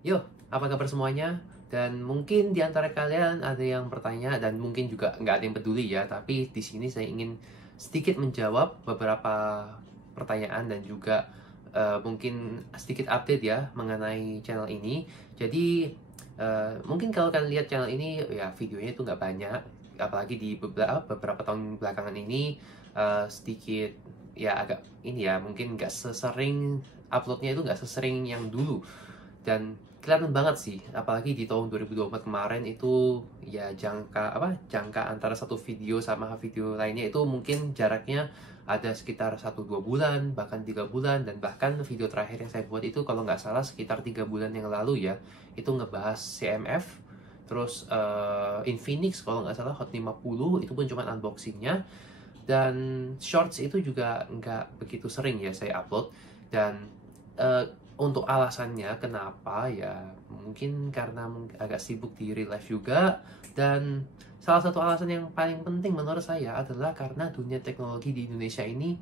Yo, apa kabar semuanya? Dan mungkin di antara kalian ada yang bertanya dan mungkin juga nggak ada yang peduli ya, tapi di sini saya ingin sedikit menjawab beberapa pertanyaan dan juga mungkin sedikit update ya mengenai channel ini. Jadi mungkin kalau kalian lihat channel ini ya videonya itu nggak banyak, apalagi di beberapa tahun belakangan ini sedikit ya agak ini ya mungkin nggak sesering uploadnya itu nggak sesering yang dulu dan kelihatan banget sih apalagi di tahun 2024 kemarin itu ya jangka antara satu video sama video lainnya itu mungkin jaraknya ada sekitar 1-2 bulan bahkan 3 bulan, dan bahkan video terakhir yang saya buat itu kalau nggak salah sekitar 3 bulan yang lalu ya, itu ngebahas CMF, terus Infinix kalau nggak salah Hot 50 itu pun cuma unboxingnya, dan shorts itu juga nggak begitu sering ya saya upload. Dan eh, untuk alasannya kenapa ya mungkin karena agak sibuk di real life juga, dan salah satu alasan yang paling penting menurut saya adalah karena dunia teknologi di Indonesia ini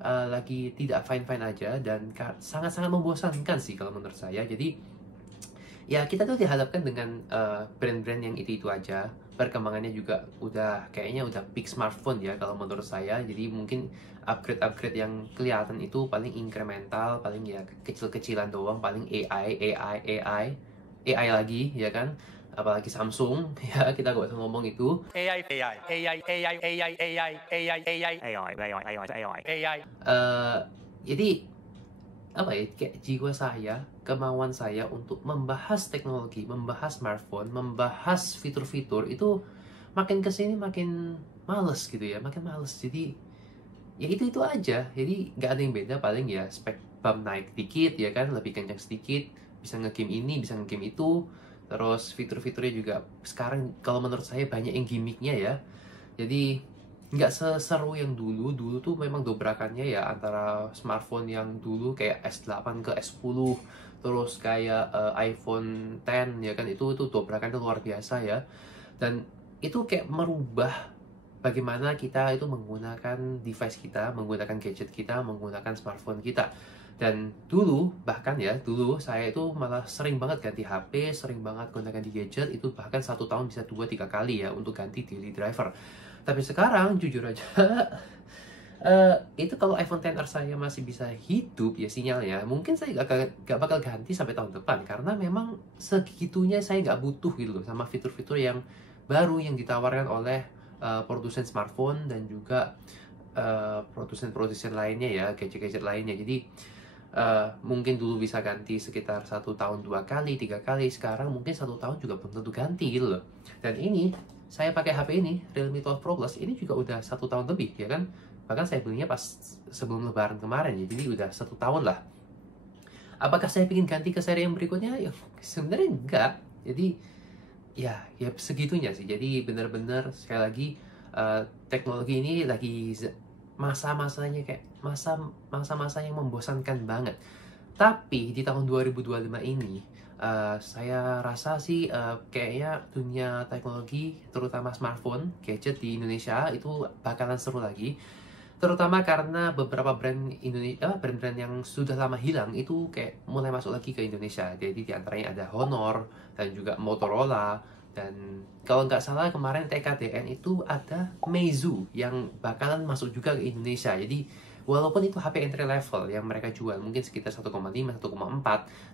lagi tidak fine-fine aja dan sangat-sangat membosankan sih kalau menurut saya. Jadi ya kita tuh dihadapkan dengan brand-brand yang itu aja. Perkembangannya juga udah kayaknya udah peak smartphone ya kalau menurut saya. Jadi mungkin upgrade-upgrade yang kelihatan itu paling incremental, paling ya kecil-kecilan doang, paling AI lagi ya kan. Apalagi Samsung ya, kita gak usah ngomong itu. AI, AI, AI, AI, AI, AI, AI, AI, AI, AI, AI, AI. Jadi apa ya, kayak jiwa saya, kemauan saya untuk membahas teknologi, membahas smartphone, membahas fitur-fitur itu makin kesini makin males gitu ya, makin males. Jadi ya itu aja, jadi nggak ada yang beda, paling ya spek BAM naik dikit ya kan, lebih kencang sedikit, bisa ngegame ini, bisa ngegame itu, terus fitur-fiturnya juga sekarang kalau menurut saya banyak yang gimmicknya ya. Jadi nggak seseru yang dulu. Dulu tuh memang dobrakannya ya antara smartphone yang dulu kayak S8 ke S10, terus kayak iPhone X ya kan, itu dobrakannya luar biasa ya. Dan itu kayak merubah bagaimana kita itu menggunakan device kita, menggunakan gadget kita, menggunakan smartphone kita. Dan dulu, bahkan ya, dulu saya itu malah sering banget ganti HP, sering banget gunakan di gadget, itu bahkan 1 tahun bisa 2-3 kali ya untuk ganti daily driver. Tapi sekarang, jujur aja, itu kalau iPhone XR saya masih bisa hidup ya sinyalnya, mungkin saya gak bakal ganti sampai tahun depan, karena memang segitunya saya nggak butuh gitu loh sama fitur-fitur yang baru yang ditawarkan oleh produsen smartphone dan juga produsen-produsen lainnya ya, gadget-gadget lainnya. Jadi mungkin dulu bisa ganti sekitar 1 tahun 2 kali 3 kali, sekarang mungkin 1 tahun juga belum tentu ganti gitu loh. Dan ini saya pakai HP ini Realme 12 Pro Plus ini juga udah 1 tahun lebih ya kan, bahkan saya belinya pas sebelum lebaran kemarin ya, jadi udah 1 tahun lah. Apakah saya ingin ganti ke seri yang berikutnya? Ya sebenarnya enggak. Jadi ya segitunya sih. Jadi benar-benar sekali lagi teknologi ini lagi masa-masanya kayak masa-masa yang membosankan banget. Tapi di tahun 2025 ini saya rasa sih kayaknya dunia teknologi terutama smartphone, gadget di Indonesia itu bakalan seru lagi. Terutama karena beberapa brand Indonesia, brand-brand yang sudah lama hilang itu kayak mulai masuk lagi ke Indonesia. Jadi di antaranya ada Honor dan juga Motorola, dan kalau nggak salah kemarin TKDN itu ada Meizu yang bakalan masuk juga ke Indonesia. Jadi walaupun itu HP entry level yang mereka jual mungkin sekitar 1,5 1,4,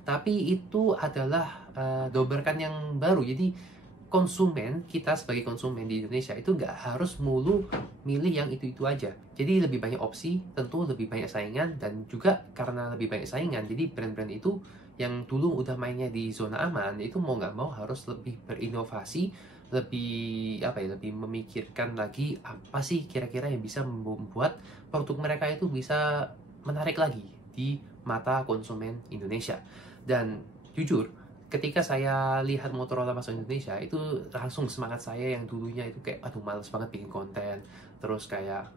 tapi itu adalah doberkan yang baru. Jadi konsumen, kita sebagai konsumen di Indonesia itu nggak harus mulu milih yang itu aja. Jadi lebih banyak opsi, tentu lebih banyak saingan, dan juga karena lebih banyak saingan, jadi brand-brand itu yang dulu udah mainnya di zona aman, itu mau nggak mau harus lebih berinovasi, lebih apa ya, lebih memikirkan lagi apa sih kira-kira yang bisa membuat produk mereka itu bisa menarik lagi di mata konsumen Indonesia. Dan jujur, ketika saya lihat Motorola masuk Indonesia itu langsung semangat saya yang dulunya itu kayak aduh males banget bikin konten, terus kayak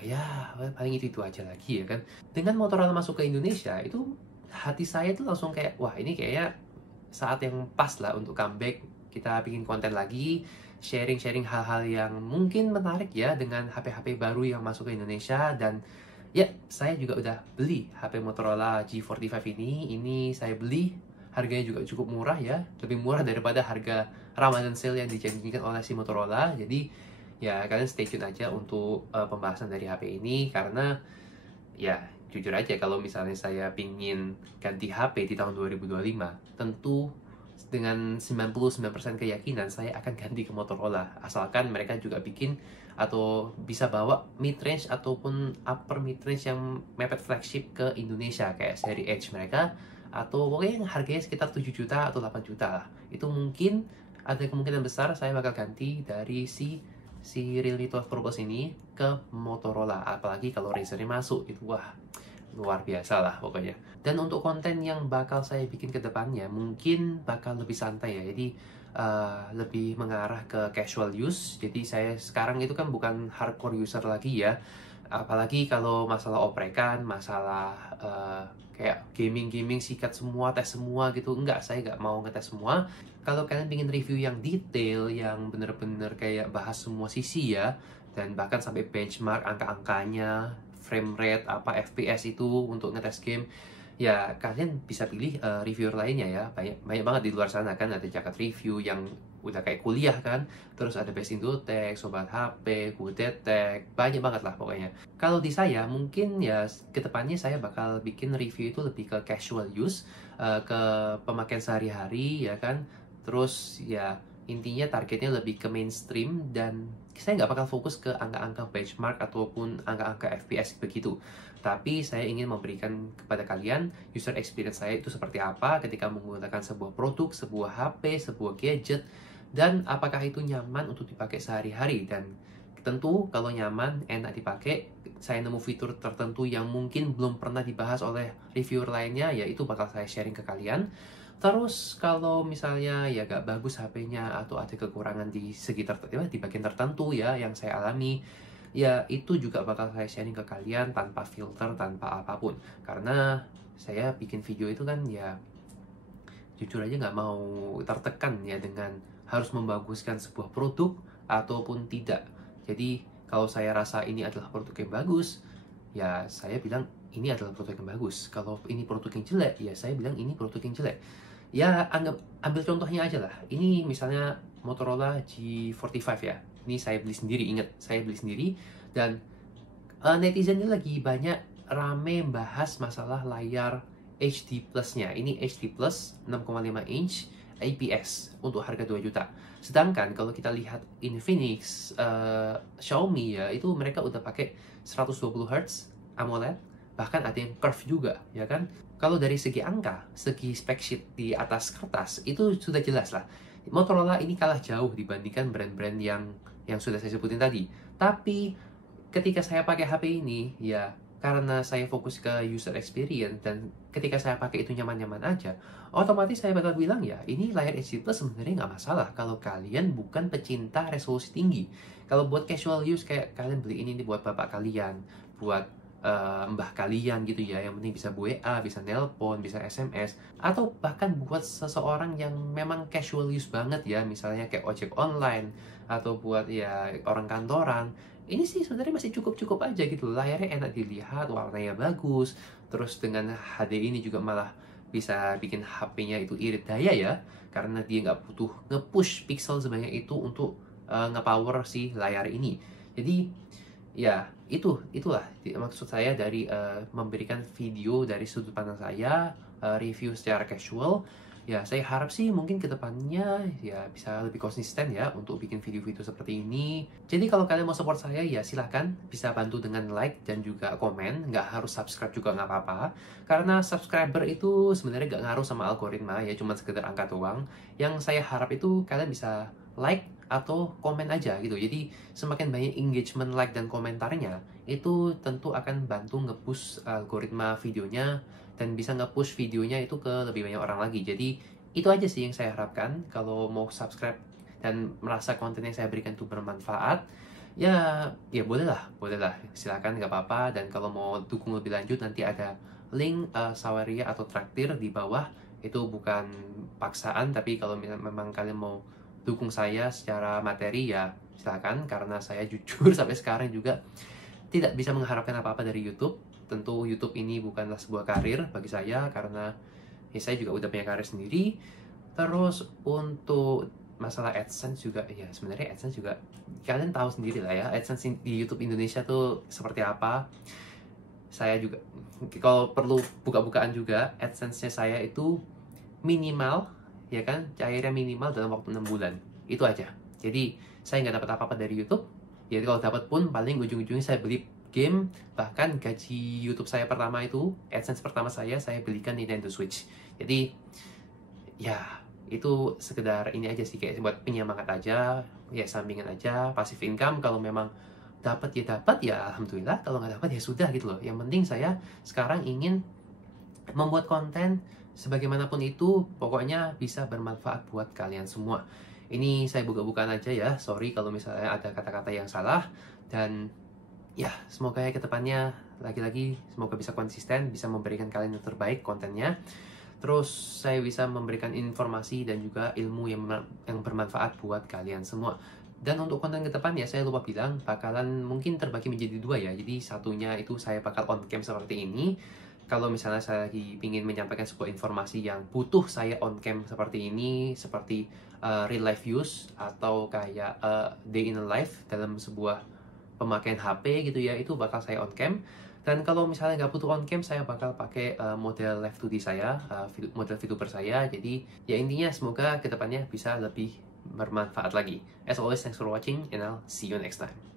ya paling itu aja lagi ya kan. Dengan Motorola masuk ke Indonesia itu hati saya tuh langsung kayak wah ini kayaknya saat yang pas lah untuk comeback, kita bikin konten lagi, sharing-sharing hal-hal yang mungkin menarik ya dengan HP-HP baru yang masuk ke Indonesia. Dan ya saya juga udah beli HP Motorola G45 ini saya beli harganya juga cukup murah ya, lebih murah daripada harga Ramadan sale yang dijanjikan oleh si Motorola. Jadi ya kalian stay tune aja untuk pembahasan dari HP ini, karena ya jujur aja kalau misalnya saya pingin ganti HP di tahun 2025, tentu dengan 99% keyakinan saya akan ganti ke Motorola, asalkan mereka juga bikin atau bisa bawa mid range ataupun upper mid range yang mepet flagship ke Indonesia kayak seri Edge mereka, atau pokoknya yang harganya sekitar 7 juta atau 8 juta lah. Itu mungkin ada kemungkinan besar saya bakal ganti dari si Realme 12 Pro Plus ini ke Motorola, apalagi kalau Razer-nya masuk, itu wah luar biasa lah pokoknya. Dan untuk konten yang bakal saya bikin ke depannya mungkin bakal lebih santai ya, jadi lebih mengarah ke casual use. Jadi saya sekarang itu kan bukan hardcore user lagi ya, apalagi kalau masalah oprekan, masalah kayak gaming sikat semua, tes semua gitu, enggak, saya nggak mau ngetes semua. Kalau kalian ingin review yang detail, yang bener-bener kayak bahas semua sisi ya, dan bahkan sampai benchmark angka-angkanya, frame rate, apa FPS itu untuk ngetes game, ya kalian bisa pilih reviewer lainnya ya. Banyak banget di luar sana kan, ada Jagat Review yang udah kayak kuliah kan, terus ada Best Indotech, Sobat HP, Kudetek, banyak banget lah pokoknya. Kalau di saya mungkin ya kedepannya saya bakal bikin review itu lebih ke casual use, ke pemakaian sehari-hari ya kan, terus ya intinya targetnya lebih ke mainstream, dan saya nggak bakal fokus ke angka-angka benchmark ataupun angka-angka FPS begitu. Tapi saya ingin memberikan kepada kalian user experience saya itu seperti apa ketika menggunakan sebuah produk, sebuah HP, sebuah gadget, dan apakah itu nyaman untuk dipakai sehari-hari. Dan tentu kalau nyaman, enak dipakai, saya nemu fitur tertentu yang mungkin belum pernah dibahas oleh reviewer lainnya, yaitu bakal saya sharing ke kalian. Terus kalau misalnya ya gak bagus HP-nya atau ada kekurangan di di bagian tertentu ya yang saya alami, ya itu juga bakal saya sharing ke kalian tanpa filter, tanpa apapun. Karena saya bikin video itu kan ya jujur aja nggak mau tertekan ya dengan harus membaguskan sebuah produk ataupun tidak. Jadi kalau saya rasa ini adalah produk yang bagus, ya saya bilang ini adalah produk yang bagus. Kalau ini produk yang jelek, ya saya bilang ini produk yang jelek. Ya ambil contohnya aja lah. Ini misalnya Motorola G45 ya. Ini saya beli sendiri, ingat saya beli sendiri. Dan netizen ini lagi banyak rame bahas masalah layar HD Plus-nya. Ini HD Plus 6,5 inch IPS untuk harga 2 juta. Sedangkan kalau kita lihat Infinix, Xiaomi ya, itu mereka udah pakai 120 Hz AMOLED, bahkan ada yang curve juga, ya kan? Kalau dari segi angka, segi spec sheet di atas kertas, itu sudah jelas lah. Motorola ini kalah jauh dibandingkan brand-brand yang sudah saya sebutin tadi. Tapi ketika saya pakai HP ini, ya karena saya fokus ke user experience dan ketika saya pakai itu nyaman-nyaman aja, otomatis saya bakal bilang ya, ini layar HD Plus sebenarnya nggak masalah kalau kalian bukan pecinta resolusi tinggi. Kalau buat casual use kayak kalian beli ini buat bapak kalian, buat mbah kalian gitu ya, yang penting bisa WA, bisa nelpon, bisa SMS, atau bahkan buat seseorang yang memang casual use banget ya, misalnya kayak ojek online atau buat ya orang kantoran, ini sih sebenarnya masih cukup-cukup aja gitu. Layarnya enak dilihat, warnanya bagus, terus dengan HD ini juga malah bisa bikin HP-nya itu irit daya ya, karena dia nggak butuh nge-push pixel sebanyak itu untuk nge-power si layar ini. Jadi ya itulah maksud saya dari memberikan video dari sudut pandang saya, review secara casual. Ya saya harap sih mungkin kedepannya ya bisa lebih konsisten ya untuk bikin video-video seperti ini. Jadi kalau kalian mau support saya ya silahkan, bisa bantu dengan like dan juga komen. Nggak harus subscribe juga nggak apa-apa, karena subscriber itu sebenarnya nggak ngaruh sama algoritma ya, cuma sekedar angka doang. Yang saya harap itu kalian bisa like atau komen aja gitu. Jadi semakin banyak engagement, like dan komentarnya, itu tentu akan bantu nge-push algoritma videonya dan bisa nge-push videonya itu ke lebih banyak orang lagi. Jadi itu aja sih yang saya harapkan. Kalau mau subscribe dan merasa konten yang saya berikan itu bermanfaat, ya bolehlah silakan, nggak apa-apa. Dan kalau mau dukung lebih lanjut, nanti ada link Saweria atau traktir di bawah. Itu bukan paksaan, tapi kalau memang kalian mau dukung saya secara materi ya silakan, karena saya jujur sampai sekarang juga tidak bisa mengharapkan apa-apa dari YouTube. Tentu YouTube ini bukanlah sebuah karir bagi saya, karena ya saya juga udah punya karir sendiri. Terus untuk masalah AdSense juga, ya sebenarnya AdSense juga kalian tahu sendiri lah ya, AdSense di YouTube Indonesia tuh seperti apa. Saya juga kalau perlu buka-bukaan juga, AdSense-nya saya itu minimal, ya kan, cairnya minimal dalam waktu 6 bulan. Itu aja. Jadi saya nggak dapat apa-apa dari YouTube. Jadi kalau dapat pun paling ujung-ujungnya saya beli game. Bahkan gaji YouTube saya pertama itu, AdSense pertama saya belikan Nintendo Switch. Jadi ya itu sekedar ini aja sih, kayak buat penyemangat aja, ya sampingan aja, passive income. Kalau memang dapat ya alhamdulillah, kalau nggak dapat ya sudah gitu loh. Yang penting saya sekarang ingin membuat konten sebagaimanapun itu, pokoknya bisa bermanfaat buat kalian semua. Ini saya buka-bukaan aja ya, sorry kalau misalnya ada kata-kata yang salah. Dan ya semoga ya kedepannya lagi-lagi semoga bisa konsisten, bisa memberikan kalian yang terbaik kontennya. Terus saya bisa memberikan informasi dan juga ilmu yang bermanfaat buat kalian semua. Dan untuk konten ke depan ya saya lupa bilang, bakalan mungkin terbagi menjadi dua ya. Jadi satunya itu saya bakal on cam seperti ini. Kalau misalnya saya lagi ingin menyampaikan sebuah informasi yang butuh saya on cam seperti ini, seperti real life use atau kayak day in a life dalam sebuah pemakaian HP gitu ya, itu bakal saya on cam. Dan kalau misalnya nggak butuh on cam, saya bakal pakai model live 2D saya, model VTuber saya. Jadi ya intinya semoga kedepannya bisa lebih bermanfaat lagi. As always, thanks for watching and I'll see you next time.